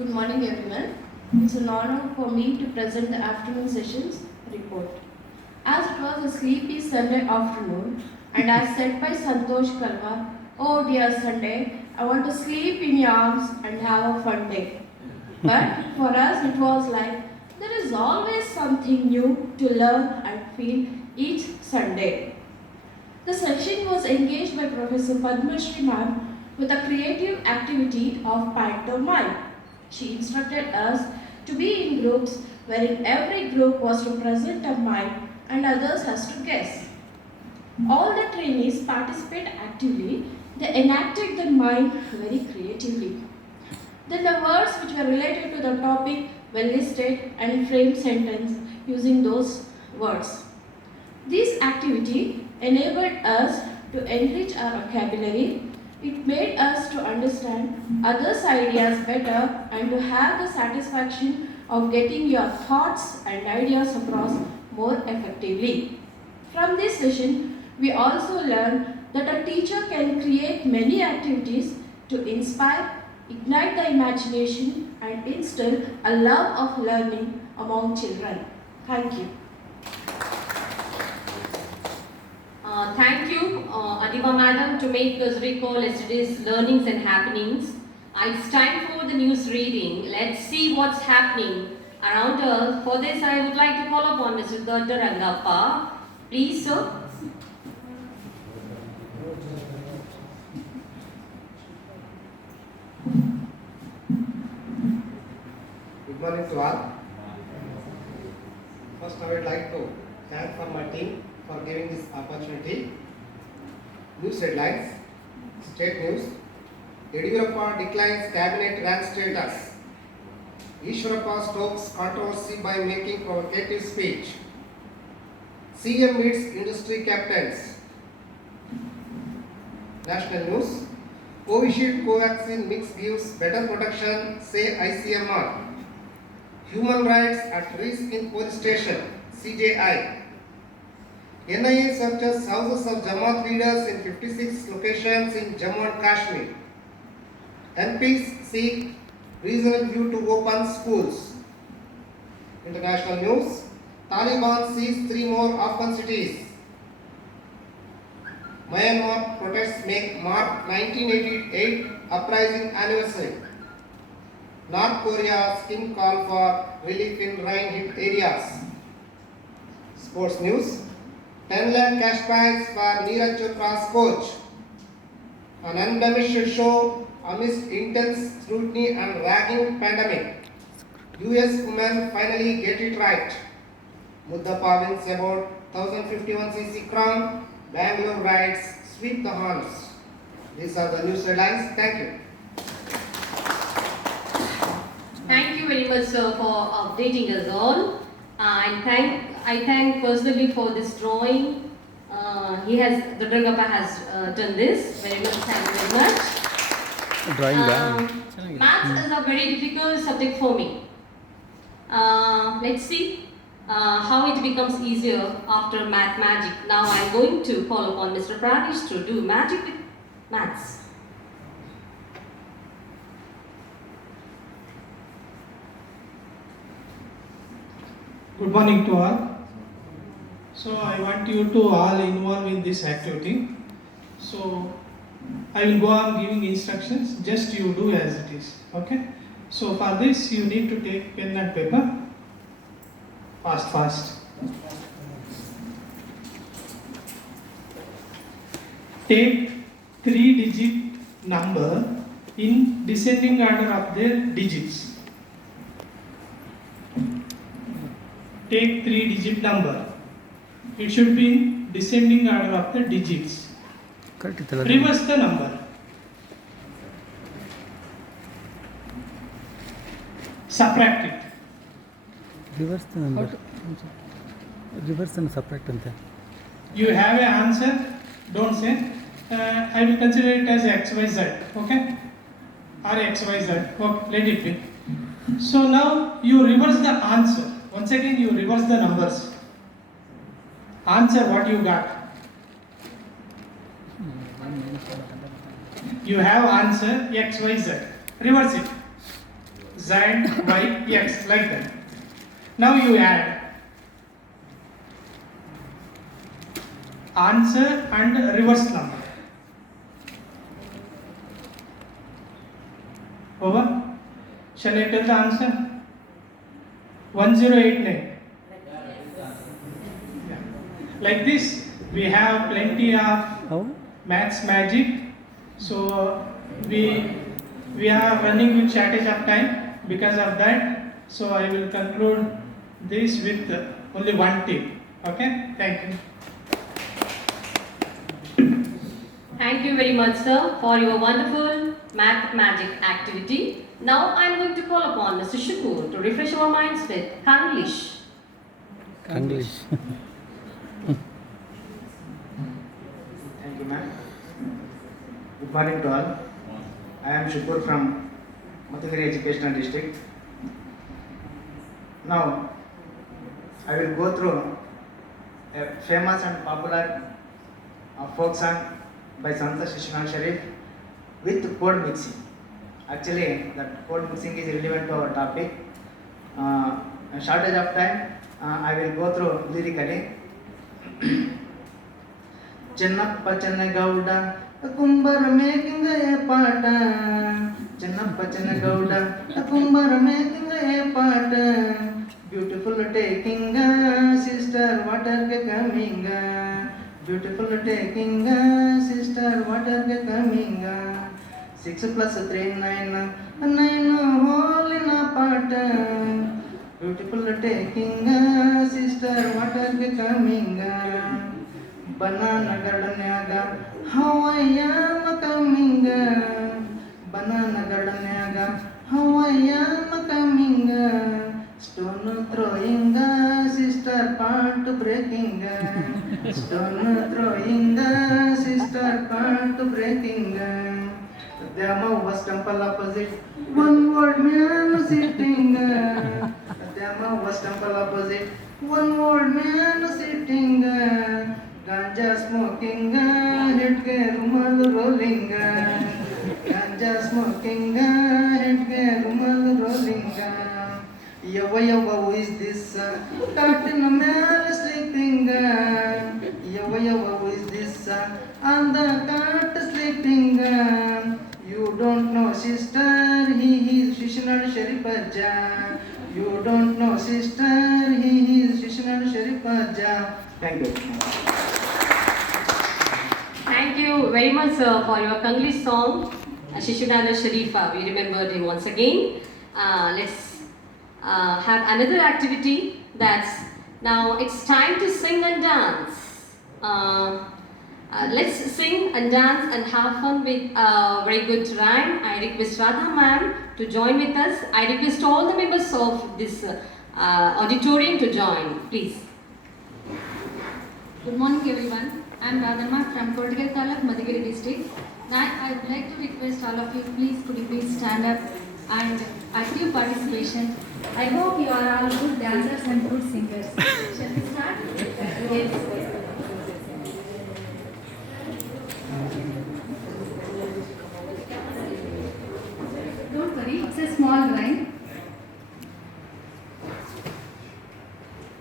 Good morning, everyone. It's an honor for me to present the afternoon session's report. As it was a sleepy Sunday afternoon, and as said by Santosh Kalwar, "Oh dear Sunday, I want to sleep in your arms and have a fun day." But for us, it was like there is always something new to learn and feel each Sunday. The session was engaged by Professor Padma Shri Ma'am with a creative activity of pantomime. She instructed us to be in groups wherein every group was to present a mime and others has to guess. All the trainees participated actively. They enacted the mime very creatively. Then the words which were related to the topic were listed and framed sentence using those words. This activity enabled us to enrich our vocabulary. It made us to understand others' ideas better and to have the satisfaction of getting your thoughts and ideas across more effectively. From this session, we also learned that a teacher can create many activities to inspire, ignite the imagination, and instill a love of learning among children. Thank you. Thank you, Adiba Madam, to make us recall yesterday's learnings and happenings. It's time for the news reading. Let's see what's happening around us. For this, I would like to call upon Mr. Dr. Rangappa. Please, sir. Good morning to all. First, I would like to thank for my team for giving this opportunity. News headlines. State news. Yediyurappa declines cabinet rank status. Ishwarappa stokes controversy by making provocative speech. CM meets industry captains. National news. Covishield Covaxin mix gives better protection, say ICMR. Human rights at risk in police station, CJI. NIA searches houses of Jamaat leaders in 56 locations in Jammu and Kashmir. MPs seek regional view to open schools. International news. Taliban seize 3 more Afghan cities. Myanmar protests mark 1988 uprising anniversary. North Korea's Kim call for relief in rain-hit areas. Sports news. 10 lakh cash prize for Neeraj Chopra's coach. An unblemished show amidst intense scrutiny and ragging pandemic. US women finally get it right. Muddappa wins about 1051cc crown. Bangalore rides sweep the horns. These are the news headlines. Thank you. Thank you very much, sir, for updating us all. I thank personally for this drawing. Dr. Rangappa has done this. Very much, thank you very much. Drawing Maths is a very difficult subject for me. Let's see how it becomes easier after math magic. Now I'm going to call upon Mr. Pranish to do magic with maths. Good morning to all. So I want you to all involve in this activity. So I will go on giving instructions, just you do as it is. Okay? So for this you need to take pen and paper. Fast. Take 3-digit number in descending order of their digits. Take 3-digit number. It should be in descending order of the digits. Reverse the number. Subtract it. Reverse the number. Reverse and subtract ante. You have an answer. Don't say. I will consider it as XYZ. Okay? Or XYZ. Okay, let it be. So now you reverse the answer. Once again you reverse the numbers. Answer what you got. You have answer XYZ. Reverse it. Z Z, Y, X, like that. Now you add answer and reverse number. Over. Shall I tell the answer? 1089. Yeah. Like this, we have plenty of How? maths magic. So we are running with shortage of time because of that. So I will conclude this with only one tip. Okay? Thank you. Thank you very much, sir, for your wonderful math magic activity. Now I am going to call upon Mr. Shukur to refresh our minds with Kanglish. English. Thank you, ma'am. Good morning to all. I am Shukur from Madhugiri Educational District. Now, I will go through a famous and popular folk song by Santa Shishman Sharif with code mixing. Actually, that code mixing is relevant to our topic. A shortage of time, I will go through lyrically. Chennappa Chennagowda kumbara making pot Chennappa Chennagowda kumbara making pot beautiful taking sister water ಗೆ coming beautiful taking sister water ಗೆ coming 6 + 3 9 ಹೋಲಿನ pot beautiful taking sister water ಗೆ coming Banana gardenyaga Hawaiya makaminga Banana gardenyaga Hawaiya makaminga Stone throwing sister part breaking Stone throwing sister part breaking Dhyama was temple opposite one word man sitting Dhyama was temple opposite one word man sitting Ganja smoking, head ke rumal rolling. Ganja smoking, head ke rumal rolling. Yawa yawa, who is this? Cotton man sleeping. Yawa yawa, who is this? On the cot sleeping. You don't know, sister, he is Shishnar Sharipaja. You don't know, sister, he is Shishnar Sharipaja. Thank you. Thank you very much, sir, for your Kanglish song, Shishunada Sharifa. We remembered him once again. Let's have another activity. That's now it's time to sing and dance. Let's sing and dance and have fun with a very good rhyme. I request Radha ma'am to join with us. I request all the members of this auditorium to join, please. Good morning everyone. I am Radhamma from Kottagal Taluk, Madhugiri district. Now I would like to request all of you, could you please stand up and active participation. I hope you are all good dancers and good singers. Shall we start? Yes. Don't worry, it's a small rhyme.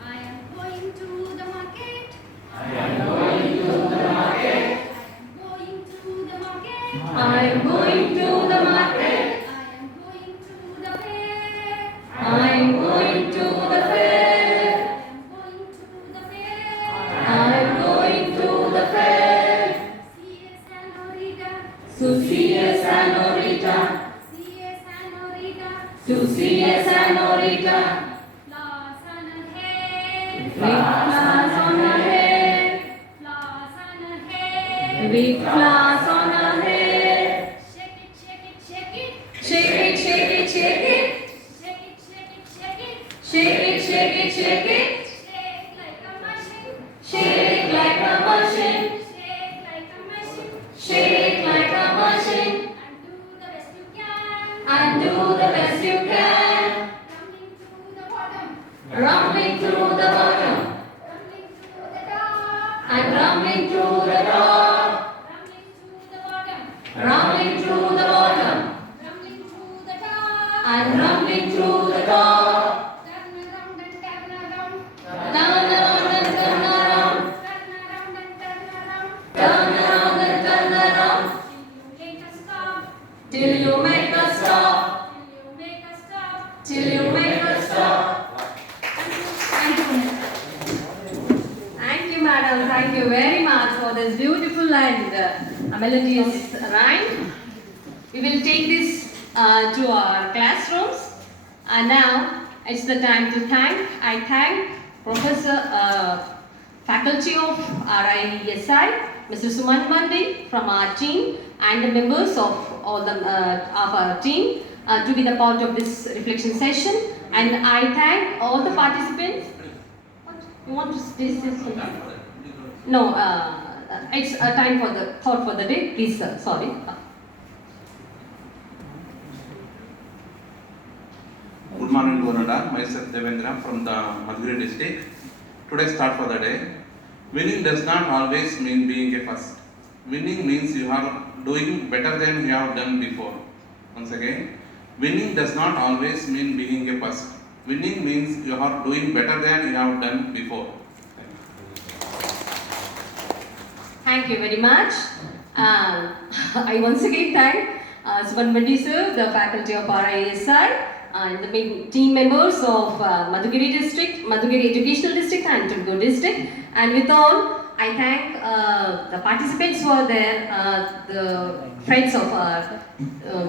I am going to the market. I am going to the market. I am going to the market. I am going to the fair. I am going to the fair. I am going to the fair. I am going to the fair. See a senorita. To see a senorita. See a senorita. To see a senorita. Flowers on her hair. With flowers on her hair. Flowers on her hair. With flowers on her hair. Shake it, shake it, shake it. Shake it, shake it, shake it. Shake it, shake it, shake it. Shake it, shake it, shake it. Shake like a machine. Shake like a machine. Shake like a machine. Shake like a machine. And do the best you can. And do the best you can. Rumbling through the bottom. Rumbling through the bottom. Rumbling through the top. And rumbling through the top. Rumbling through the bottom. Rumbling through the bottom. Rumbling through the top. And rumbling Turn around and turn around. Make us stop. Till you make us stop. Till you make us stop. Till you make us stop. Thank you. Thank you, madam. Thank you very much for this beautiful and melodious rhyme. We will take this to our classrooms. And now it's the time to thank. I thank Professor, Faculty of RISI, Mr. Suman Mandi from our team, and the members of all the of our team to be the part of this reflection session. And I thank all the participants. What? You want to say something? No, it's a time for the thought for the day. Please, sir. Sorry. Good morning, Governor. Myself Devendra from the Madhuri district. Today's thought for the day. Winning does not always mean being a first. Winning means you are doing better than you have done before. Once again, winning does not always mean being a first. Winning means you are doing better than you have done before. Thank you very much. I once again thank Suman Mandi sir, the faculty of RISI, and the team members of Madhugiri district, Madhugiri Educational District and Tumkur district. And with all, I thank the participants who are there, the friends of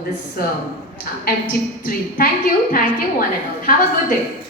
this MT3. Thank you, one and all. Have a good day.